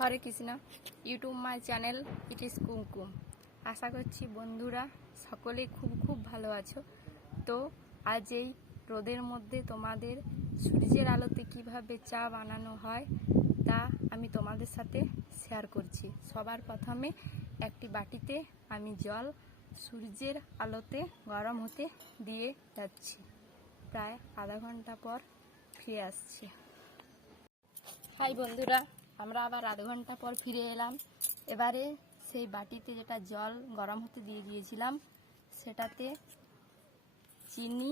Hare Krishna. YouTube my channel it is Kumkum. আশা করছি বন্ধুরা সকলেই খুব ভালো আছো। তো আজ এই রোদের মধ্যে তোমাদের সূর্যের আলোতে কিভাবে চা বানানো হয় তা আমি তোমাদের সাথে শেয়ার করছি। সবার প্রথমে একটি বাটিতে আমি জল সূর্যের আলোতে গরম হতে দিয়ে যাচ্ছি। প্রায় আধা ঘন্টা পর ফিরে আসছি। হাই বন্ধুরা, আমরা আবার আধ ঘন্টা পর ফিরে এলাম। এবারে সেই বাটিতে যেটা জল গরম হতে দিয়ে দিয়েছিলাম সেটাতে চিনি,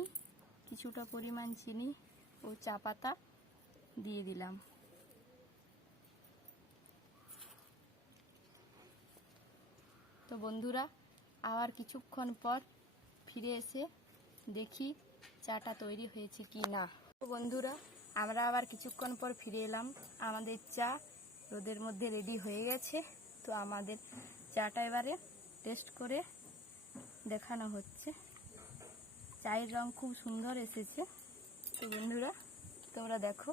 কিছুটা পরিমাণ চিনি ও চা পাতা দিয়ে দিলাম। তো বন্ধুরা আবার কিছুক্ষণ পর ফিরে এসে দেখি চাটা তৈরি হয়েছে কি না। তো বন্ধুরা আমরা আবার কিছুক্ষণ পর ফিরে এলাম। আমাদের চা রোদের মধ্যে রেডি হয়ে গেছে। তো আমাদের চাটা এবারে টেস্ট করে দেখানো হচ্ছে। চায়ের রং খুব সুন্দর এসেছে। তো বন্ধুরা তোমরা দেখো,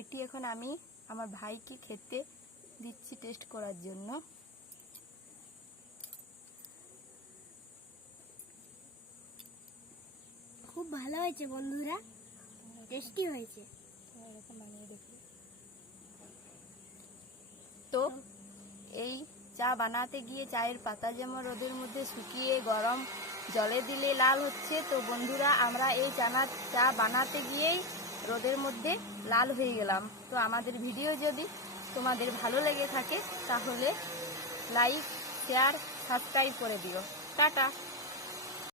এটি এখন আমি আমার ভাইকে খেতে দিচ্ছি টেস্ট করার জন্য। খুব ভালো হয়েছে বন্ধুরা, টেস্টি হয়েছে। তো এই চা বানাতে গিয়ে চায়ের পাতা যেমন রোদের মধ্যে শুকিয়ে গরম জলে দিলে লাল হচ্ছে, তো বন্ধুরা আমরা এই চা বানাতে গিয়েই রোদের মধ্যে লাল হয়ে গেলাম। তো আমাদের ভিডিও যদি তোমাদের ভালো লেগে থাকে তাহলে লাইক, শেয়ার, সাবস্ক্রাইব করে দিও। টাটা।